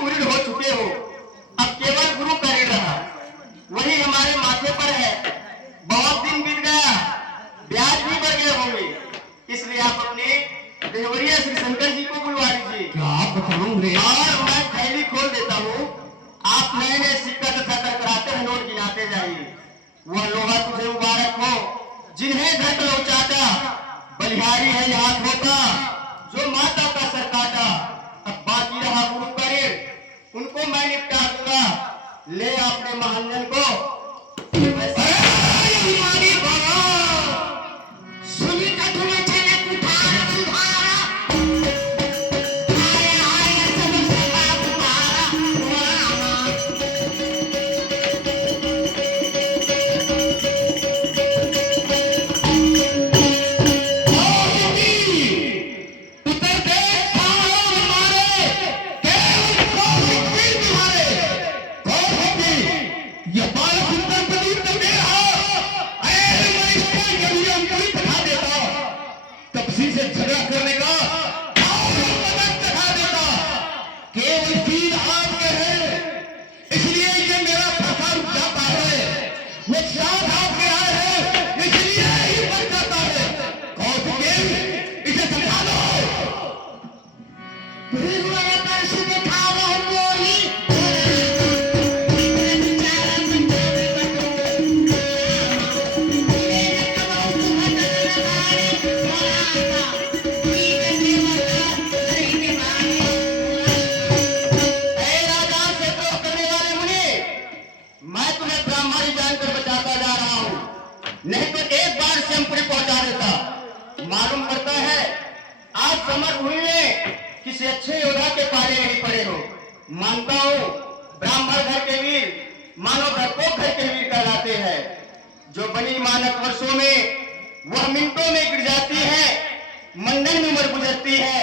पूर्ण हो चुके हो, अब केवल गुरु का ऋण रहा, वही हमारे माथे पर है। बहुत दिन बीत गया, ब्याज भी बढ़ गए होंगे, इसलिए आप अपने देवरिया श्री शंकर जी को बुलवा लीजिए। क्या बताऊं रे? और मैं थैली खोल देता हूँ, आप नए नए सिक्का तथा कराते हैं नोट गिनाते जाइए। वह लोहा तुझे मुबारक हो जिन्हें धक लो चाटा, बलिहारी है यहाँ होता जो माता का सर काटा। अब बाकी रहा गुरु का ऋण, उनको मैं निपटा दूंगा। ले अपने महाजन को। नहीं तो एक बार सेंपरी पहुंचा देता। मालूम पड़ता है आज समर भूमि में किसी अच्छे योद्धा के पाले नहीं पड़े हो। मानता हूँ ब्राह्मण घर के वीर मानव घरपोक घर के वीर कहलाते हैं। जो बनी मानक वर्षों में वह मिनटों में गिर जाती है, मंडन में उम्र गुजरती है,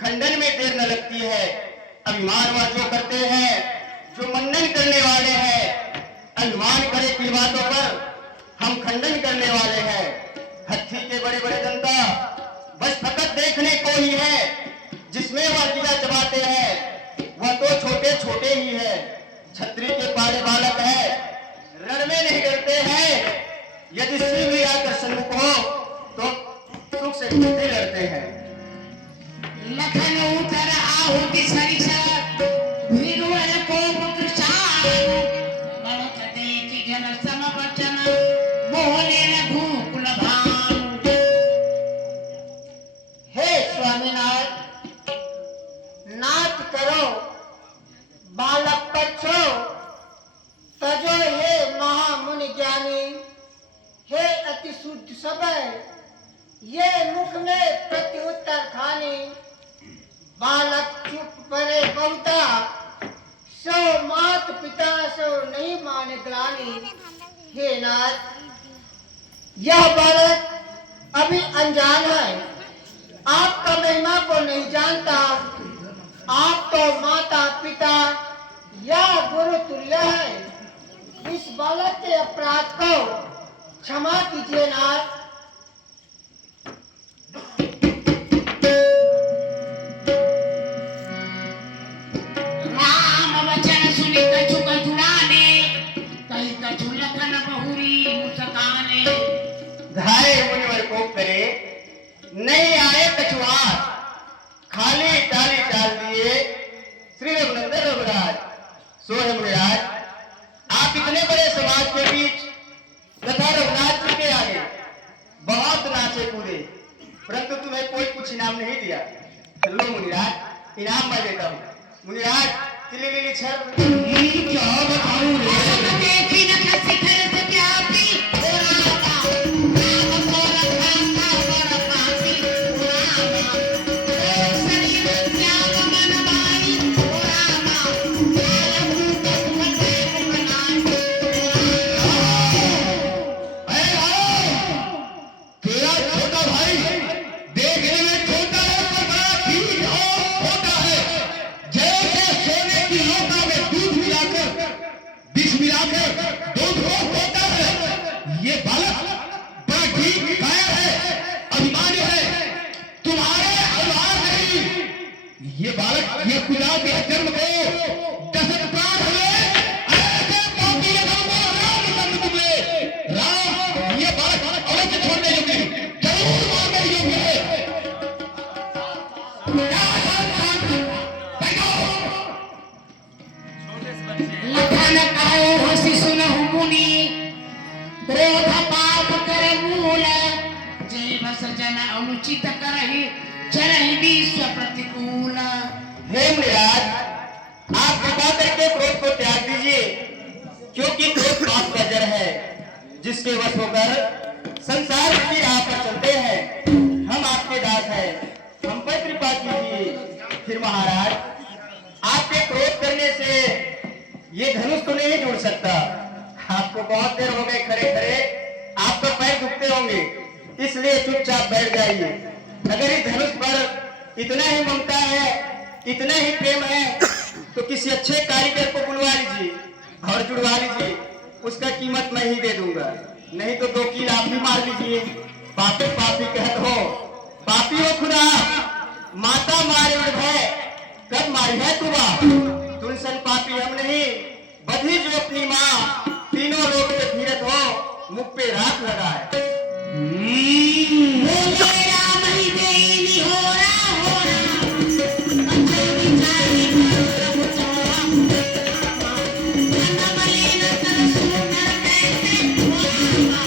खंडन में देर न लगती है। अभिमान वह जो करते हैं जो मंडन करने वाले हैं, अभिमान करे की बातों पर हम खंडन करने वाले हैं। हत्थी के बड़े बड़े दंता बस फकत देखने को ही है, जिसमें वह दिया चबाते हैं वह तो छोटे छोटे ही है। छत्री के पाले बालक है, रण में नहीं डरते हैं। यदि सिंह भी आकर सन्मुख हो तो सुख से लड़ते हैं। लखन उतर आहुति सरिसा भीरुवर को मुक्षान बलत देखि जन समवचन बोले न भूकुल भान। हे स्वामीनाथ, नाथ करो बालक पक्षो तजो हे महामुनि ज्ञानी। हे अति शुद्ध समय ये मुख में प्रत्युत्तर खानी। बालक चुप परे बहुता सो मात पिता सो नहीं माने ग्लानी। हे नाथ, यह बालक अभी अनजान है, आपका महिमा को नहीं जानता। आप तो माता पिता या गुरु तुल्य है। इस बालक के अपराध को क्षमा कीजिए नाथ। राम वचन सुनि कछु कछुड़ाने कही कछु लखन बहुरी मुस्काने। धाये मुनिवर को करे नहीं आए कछुआर, खाली टाली टाल दिए श्री रघुनंदन रघुराज। सोहे मुनिराज, आप इतने बड़े समाज के बीच तथा रघुनाथ जी के आगे बहुत नाचे कूदे, परंतु तुम्हें कोई कुछ इनाम नहीं दिया। लो मुनिराज, इनाम मैं देता हूँ। मुनिराज तिली लिली छर क्या बताऊं रे? देखी न खसी खरस प्यापी रामा राम मोर खांता मोर पापी रामा शरीर त्याग मन मारी रामा लाल भूत भटक बनाई। तेरा छोटा भाई देखने में छोटा है पर बड़ा ठीक और छोटा है। जैसे सोने की लोटा में दूध मिलाकर विष मिलाकर दूध हो ये बालक, ये खुदा के जन्म को 10 प्राण हुए, ऐसे पापी लोगों को राम दंड मिले। राम, ये बालक अवश्य छोड़ने योग्य है, जरूर मारने योग्य है। लखन कहो हसी सुनहु मुनि, क्रोध पाप कर मूल, जीव सजन अनुचित करहि, चरहि विश्व प्रतिकूल। हे मुनिराज, आप कृपा करके क्रोध को त्याग दीजिए, क्योंकि क्रोध पाप का जड़ है, जिसके वश होकर संसार की राह पर चलते हैं। हम आपके दास हैं, हम पर कृपा कीजिए। फिर महाराज, आपके क्रोध करने से ये धनुष तो नहीं जुड़ सकता। आपको बहुत देर हो गए खड़े खड़े, आपका पैर दुखते होंगे, इसलिए चुपचाप बैठ जाइए। अगर इस धनुष पर इतना ही ममता है, इतना ही प्रेम है, तो किसी अच्छे कारीगर को बुलवा लीजिए और जुड़वा लीजिए। उसका कीमत मैं ही दे दूंगा, नहीं तो 2 कील आप भी मार लीजिए। पापी पापी कहत हो, पापी हो खुदा, माता मारे उड़, कब मारी है तुबा। तुलसन पापी हम नहीं, बधी जो अपनी माँ, तीनों लोग पे धीरत हो, मुख पे राख लगाए। बोले राम ही देनी होरा होरा, बच्चे बिचारे करम चोरा, मन मलिन कर सुंदर कहते होरा,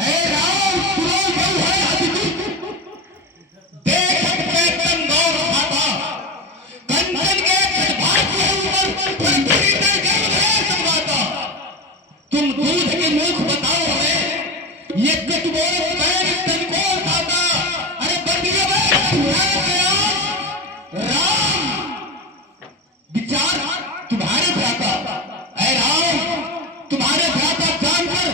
ऐ राम, क्रोध बहु है अति दुख, देखत पे तन गौर खाता, कंचन के कटभाग के ऊपर पृथ्वी पर गर्व है संवाता। तुम दूध के मुख बताओ हमें, ये कटोरे पैर तन को खाता। अरे बंदियों में राम, विचार तुम्हारे भ्राता, ऐ राम, तुम्हारे भ्राता जानकर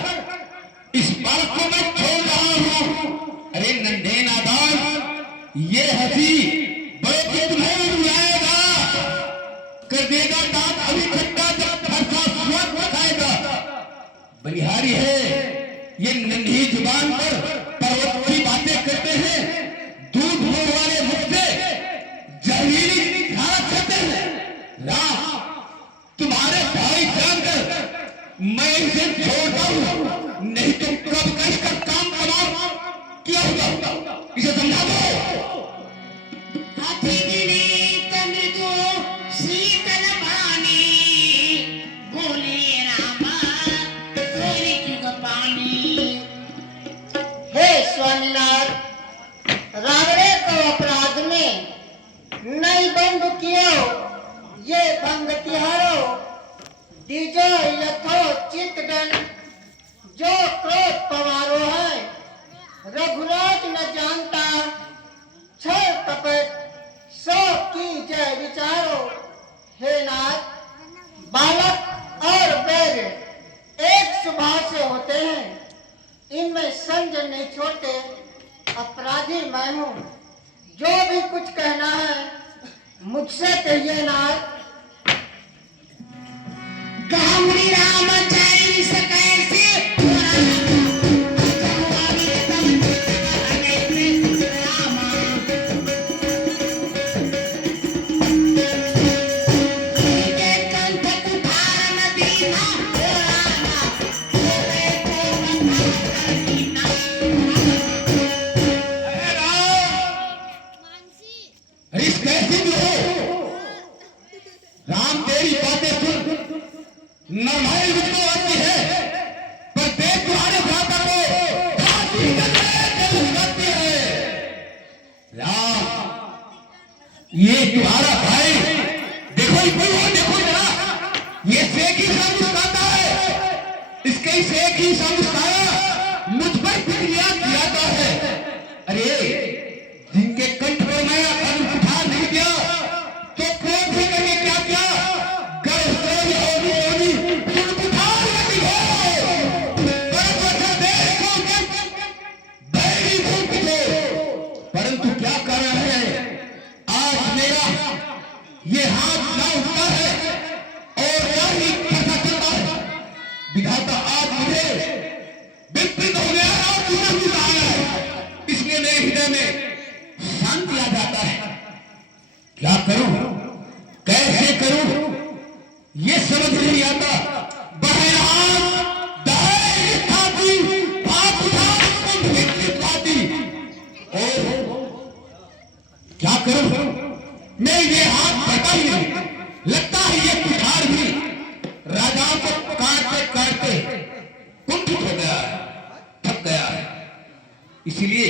इस बालक को मैं छोड़ रहा हूं। अरे नन्हे नादान, ये हंसी बड़े के तुम्हें भी रुलाएगा, कर देगा दांत अभी खट्टा जब फरसा स्वाद बताएगा। बलिहारी है, ये नन्ही जुबान पर पर्वत की बातें करते हैं, दूध मुंह वाले मुख से जहरीली धारा करते हैं। राम, तुम्हारे भाई जानकर मैं इसे छोड़ता हूं, नहीं तो कब का इसका काम तमाम किया होगा। इसे समझा दो। हाथी गिरी तमृदु शीतल भानी, बोले रामा तोरी जुग पानी। हे स्वामीनाथ, रावणे को अपराध में नहीं बंद कियो, ये भंग तिहारो, दीजो यथो चित दंड, जो क्रोध पवारो है, रघुराज न जानता, छल कपट सो की जय विचारो। हे नाथ, बालक और बैर एक स्वभाव से होते हैं, इनमें संजय नहीं छोड़ते। अपराधी मैं हूँ, जो भी कुछ कहना है मुझसे कहिए नाथ। कहा मुनि राम चारि सकैसे, रिस कैसी भी हो, राम तेरी बातें सुन, नरमाई मुझको आती है, पर देख तुम्हारे भ्राता को फांसी करती है। राम, ये तुम्हारा भाई, देखो देखो जरा, ये सेक ही समझता है, इसके सेक ही समझता मुझ पर फिक्रिया किया है। अरे जिनके कंठ पर मैं कदम उठा नहीं दिया, तो क्रोध भी करके क्या किया, गर्भ होगी तुम उठा नहीं हो, बैरी भूख को। परंतु क्या कारण है, आज मेरा ये हाथ ना उठता है और ना ही फंसा करता है। विधाता आज मुझे विपरीत हो गया और तुम्हें मिला है। क्या करूं, कैसे करूं, ये समझ नहीं आता। बहरहाल दाएं खाती, हाथ उठा खाती, और क्या करूं, मैं ये हाथ बढ़ता ही नहीं। लगता है ये कुठार भी राजाओं को काटते काटते कुंठित हो गया है, थक गया है। इसलिए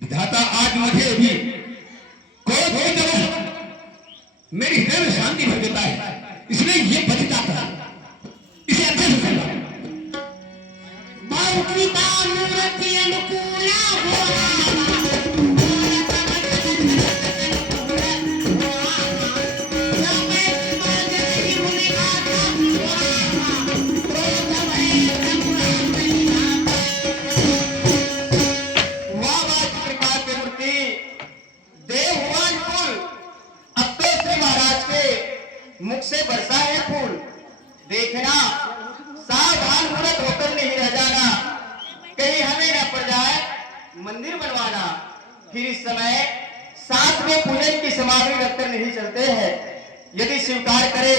विधाता आज मुझे भी क्रोध की तरह मेरी हृदय में शांति भर देता है, इसलिए ये बचता था। इसे अच्छे से समझा। बहु कृपा मूर्ति अनुकूला वाह वाह कृपा की मूर्ति, देव हुआ फूल, अब तो श्री महाराज के मुख से बरसा है फूल। देखना, सावधान मूर्त होकर नहीं रह जाना, कहीं हमें न पड़ जाए मंदिर बनवाना। फिर इस समय साथ में पूजन की सामग्री रखकर नहीं चलते हैं। यदि स्वीकार करे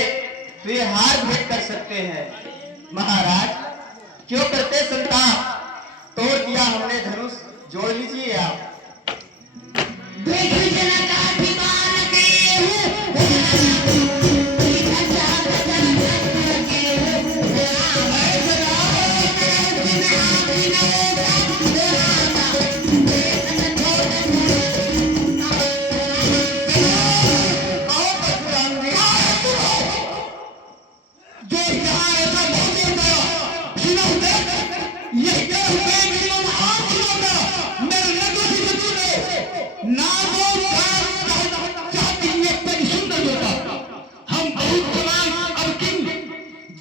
तो ये हार भेंट कर सकते हैं। महाराज क्यों करते संताप, तोड़ दिया हमने धनुष, जोड़ लीजिए आप। देख जनकाभिमान केहू आओ परशुराम जी, जो यहाँ ऐसा बहुत होता सुना होता ये क्या होता है कि लोग हाथ होता मेरे लगो से बचूने ना वो चाहती है पर सुंदर होता। हम बहुत तमाम अब किन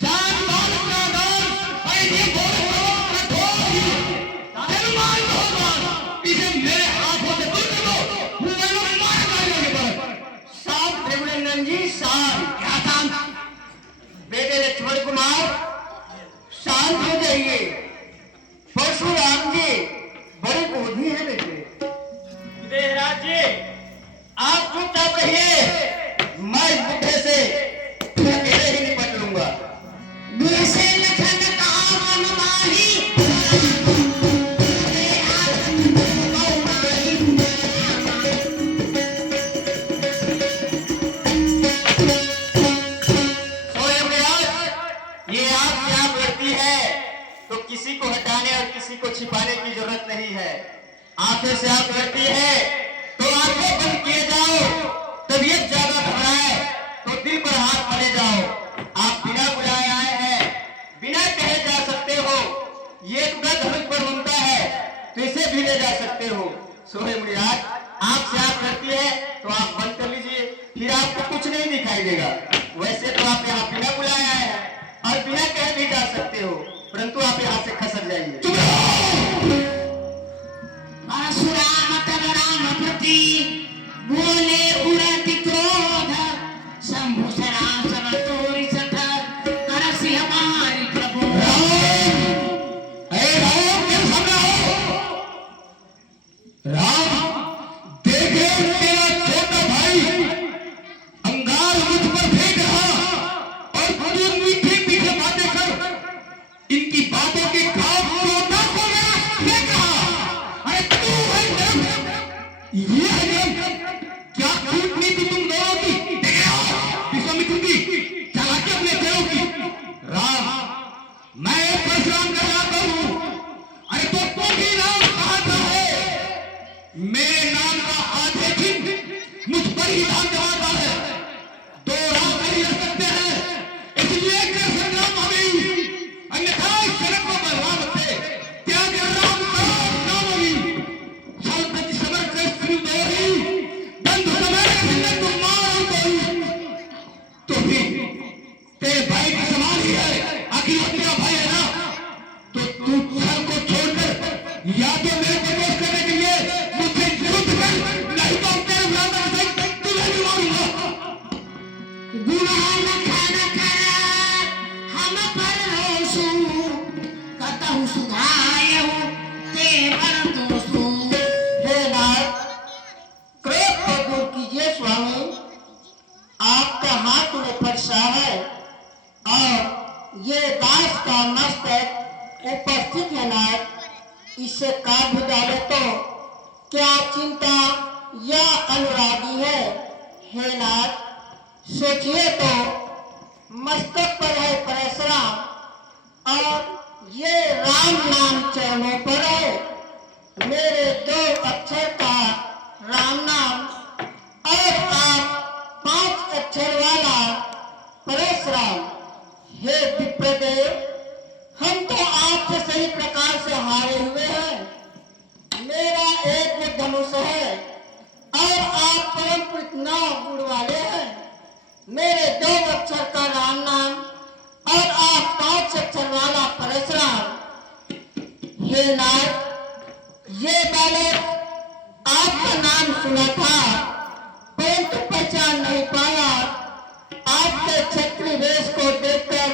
जान माल का दान और ये बहुत कठोर जन्मान भगवान इसे मेरे हाथों से दूर करो, मैं लोग मार डालेंगे। पर साहब त्रिभुवन जी साहब, क्या काम बेटे लक्ष्मण कुमार शांत हो जाइए। परशुराम जी बड़े क्रोधी है बेटे। देहराज जी आप चुपचाप रहिए, मैं इस बुढ़े से अकेले ही निपट लूंगा। दूसरे लखन काम माही स्वयंवराज, ये आपसे आप लड़ती है तो किसी को हटाने और किसी को छिपाने की जरूरत नहीं है। आंखें से आप लड़ती है तो आंखें बंद किए जाओ, तबीयत ज्यादा घबराए तो दिल पर हाथ मारे जाओ। आप बिना बुलाए आए हैं, बिना कहे जा सकते हो। ये धनुष पर घूमता है तो इसे भी ले जा सकते हो। स्वयंवराज आपसे आप लड़ती है तो आप बंद कर लीजिए, फिर आपको कुछ नहीं दिखाई देगा। वैसे तो आप यहाँ बिना बुलाए आए हैं और बिना कहे भी जा सकते हो, परंतु आप यहाँ से खसक जाइए। परशुराम तब राम प्रति बोले उरति क्रोध शंभु सरासर तोरि सठ करसि हमारी प्रभु। अरे राम के सामने आओ। राम देखे तेरा छोटा भाई अंगार मुझ पर फेंक रहा और तू मीठी मीठी बातें कर इनकी बातों के खाब छोटा को मेरा फेंक रहा। अरे तू है ये है क्या कूटनीति तुम दोनों की देख रहे हो विश्वामित्र की चालाकी अपने देव की। राम मैं परशुराम का जाता हूँ। अरे तो भी नाम कहा था है मेरे नाम का आधे दिन मुझ पर ही नाम जमाता है। दो राम नहीं रह सकते हैं, इसलिए कर संग्राम हमें अन्यथा इस जगत को बलवान थे त्याग राम का नाम होगी। सल्तनत समर के स्त्री दोही बंधु समय सिंह तुम मारो तो भी तेरे भाई के समान ही है। आखिर वो तेरा भाई है ना, तो तू सर को छोड़कर या तो मेरे को दोष करने के लिए मुझसे युद्ध कर, नहीं तो तेरे भ्राता से तुझे भी मारूंगा। गुना लखन कर हम पर रोसु कतहु सुधायहु ते बर दोषु। हे नाथ, क्रोध को दूर कीजिए स्वामी। ये दास का मस्तक उपस्थित है नाथ, इसे काट भी डाले तो क्या चिंता या अनुरागी है? हे नाथ, सोचिए तो मस्तक पर है परशुराम और ये राम नाम चरणों पर है। मेरे 2 अक्षर का राम नाम और आप 5 अक्षर वाला परशुराम। हे विप्रदेव, हम तो आपसे सही प्रकार से हारे हुए हैं। मेरा एक धनुष है और आप परम कृतना गुण वाले हैं। मेरे 2 अक्षर का राम नाम और आप 5 अक्षर वाला परशुराम। हे नाथ, ये बालक आपका नाम सुना था परंतु पहचान नहीं पाया। आपके क्षत्रिय वेश को देखकर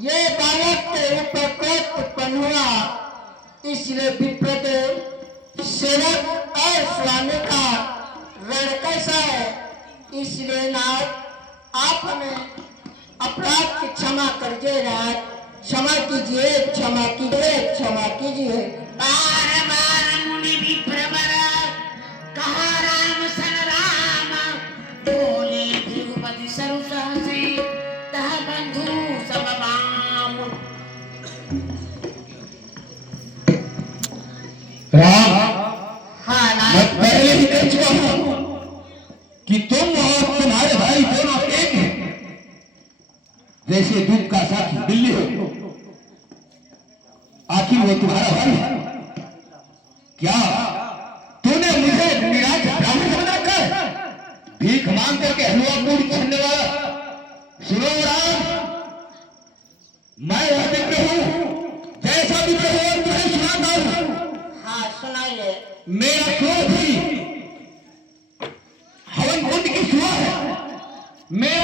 ये बालक के ऊपर क्रोध उत्पन्न हुआ, इसलिए विप्रदेव सेवक और स्वामी का ऋण कैसा है? इसलिए नाथ, आप हमें अपराध की क्षमा करिए नाथ, क्षमा कीजिए, क्षमा कीजिए, क्षमा कीजिए। बार बार मुनि विप्रवर कहा राम सन राम, बोले भृगुपति सरु सहसी तह बंधु सब बाम। राम, हाँ मैं नाथ, पहले ही कह चुका हूं कि तुम और तुम्हारे भाई दोनों एक हैं, जैसे दूध का साथी बिल्ली हो। आखिर वो तुम्हारा भाई है क्या? तूने मुझे निराश ब्राह्मण बनाकर भीख मांग करके हलवा पूरी करने वाला। सुनो राम, मैं वह विप्र हूं, जैसा विप्र हो तुम्हें सुनाता हूं। हाँ सुनाइए। मेरा क्रोध ही हवन कुंड की सुहा है। मेरा